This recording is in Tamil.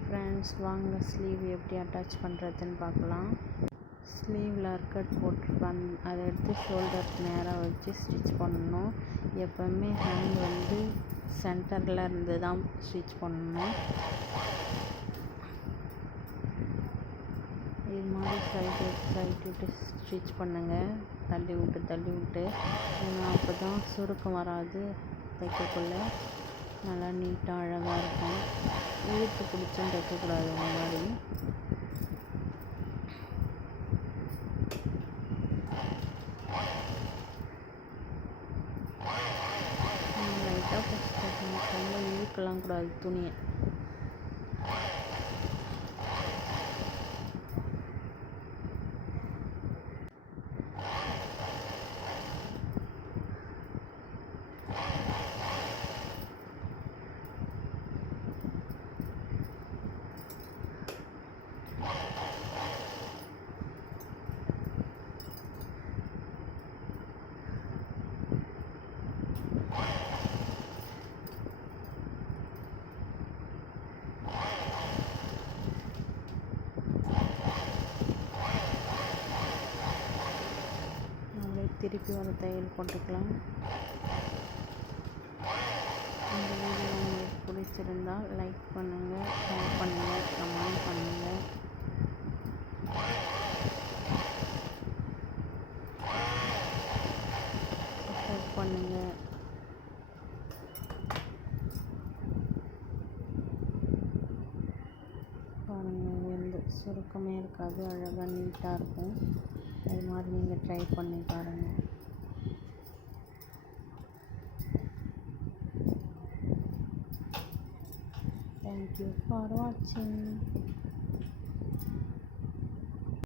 ஹாய் ஃப்ரெண்ட்ஸ், வாங்க ஸ்லீவ் எப்படி அட்டாச் பண்ணுறதுன்னு பார்க்கலாம். ஸ்லீவில் அர்கட் போட்டிருப்பேன், அதை எடுத்து ஷோல்டருக்கு நேராக வச்சு ஸ்டிச் பண்ணணும். எப்போவுமே ஹேண்ட் வந்து சென்டரில் இருந்து தான் ஸ்டிச் பண்ணணும். இது மாதிரி சைட் விட்டு ஸ்டிச் பண்ணுங்கள், தள்ளி விட்டு. ஏன்னா அப்போ தான் சுருக்கம் வராது, தைக்கக்குள்ளே நல்லா நீட்டாக அழகாக இருக்கும். இழுத்து பிடிச்சும் தைக்கக்கூடாது. இந்த மாதிரி லைட்டாக ஃபஸ்ட் ரொம்ப இழுக்கலாம் கூடாது துணியை. திருப்பி ஒரு தையல் போட்டுக்கலாம். இந்த வீடியோ உங்களுக்கு பிடிச்சிருந்தால் லைக் பண்ணுங்கள், ஷேர் பண்ணுங்கள், கமெண்ட் பண்ணுங்கள். சப்போர்ட் பண்ணுங்கள். பாருங்கள், எந்த சுருக்கமே இருக்காது, அழகாக நீட்டாக இருக்கும். அது மாதிரி நீங்கள் ட்ரை பண்ணி பாருங்கள். Thank you for watching.